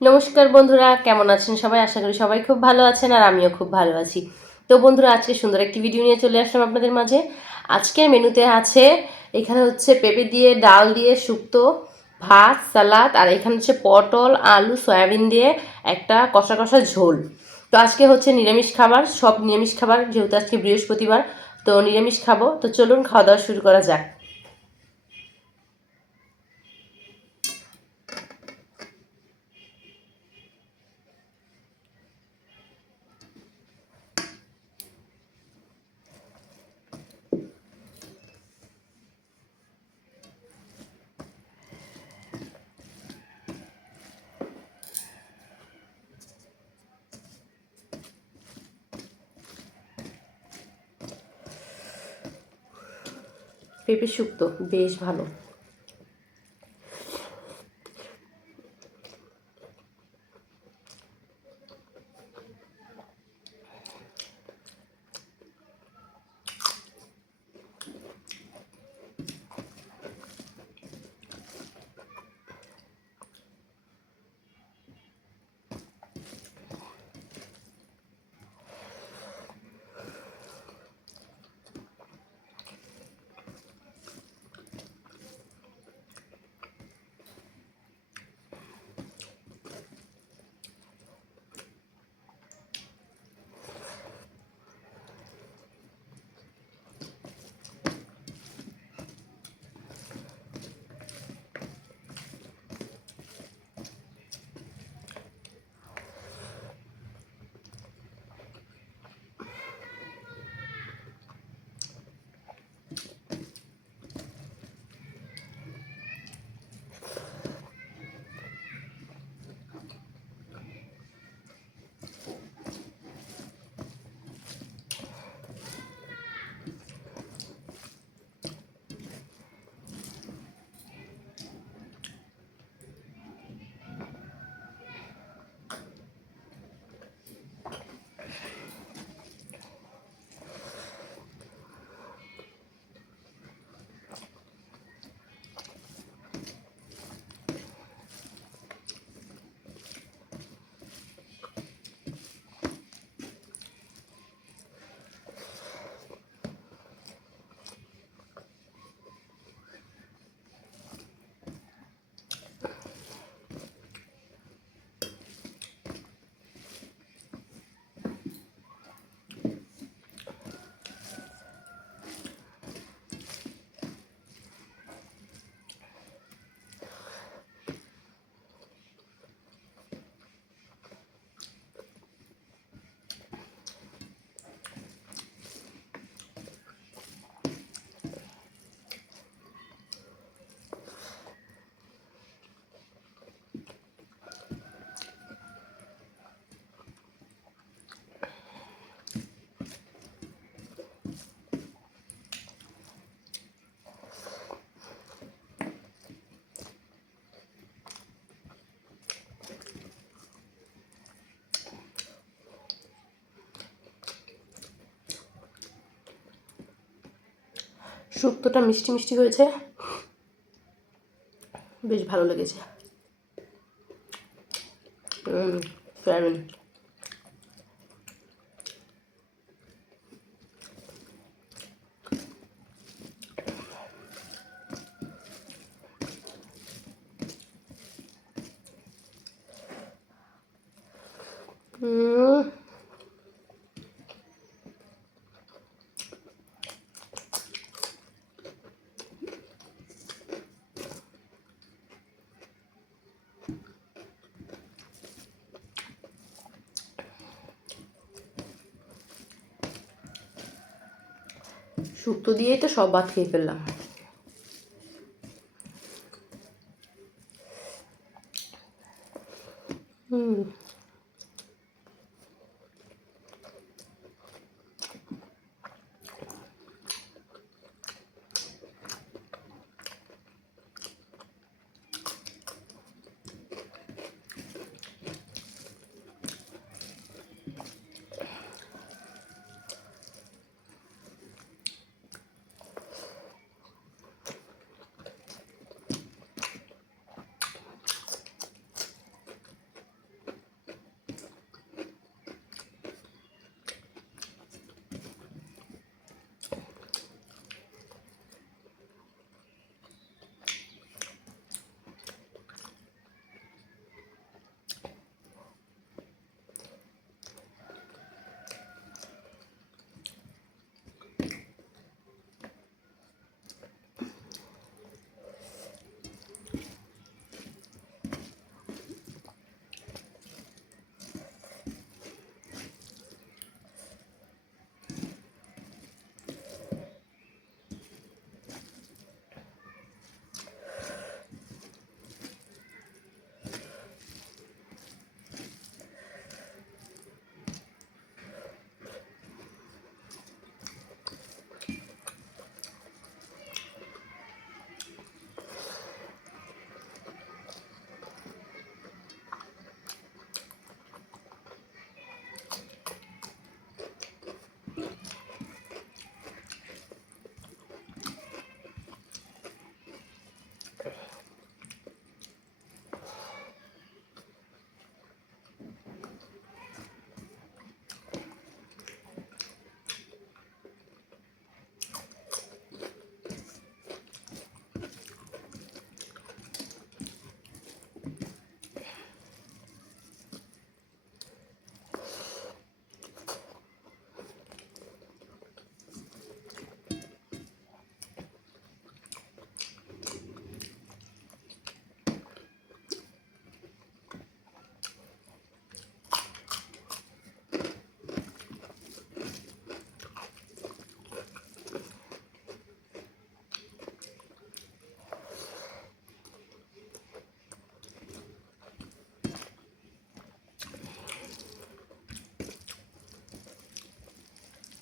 নমস্কার বন্ধুরা, কেমন আছেন সবাই? আশা করি সবাই খুব ভালো আছেন আর আমিও খুব ভালো আছি। তো বন্ধুরা, আজকে সুন্দর একটি ভিডিও নিয়ে চলে আসলাম আপনাদের মাঝে। আজকের মেনুতে আছে এখানে হচ্ছে পেঁপে দিয়ে ডাল দিয়ে শুক্তো, ভাত, সালাদ, আর এখানে হচ্ছে পটল আলু সয়াবিন দিয়ে একটা কষা কষা ঝোল। তো আজকে হচ্ছে নিরামিষ খাবার, সব নিরামিষ খাবার, যেহেতু আজকে বৃহস্পতিবার, তো নিরামিষ খাবো। তো চলুন খাওয়া দাওয়া শুরু করা যাক। পেঁপে শুক্তো বেশ ভালো। শুক্তোটা মিষ্টি মিষ্টি হয়েছে, বেশ ভালো লেগেছে। সয়াবিন। শুক্তো দিয়েই তো সব ভাত খেয়ে ফেললাম।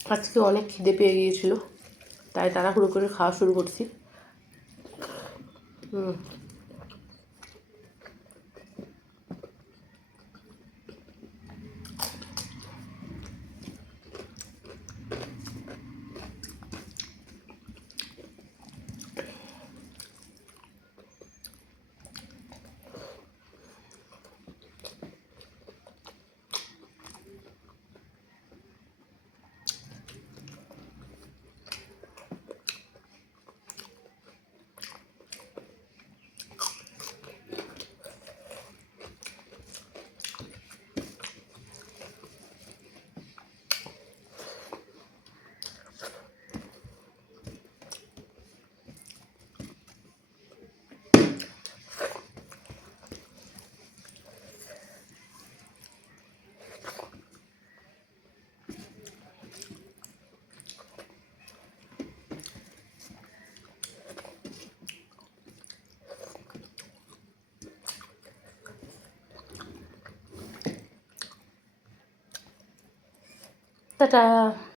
আজকে অনেক খিদে পেয়ে গিয়েছিল, তাই তাড়াহুড়ো করে খাওয়া শুরু করছি। টাটা।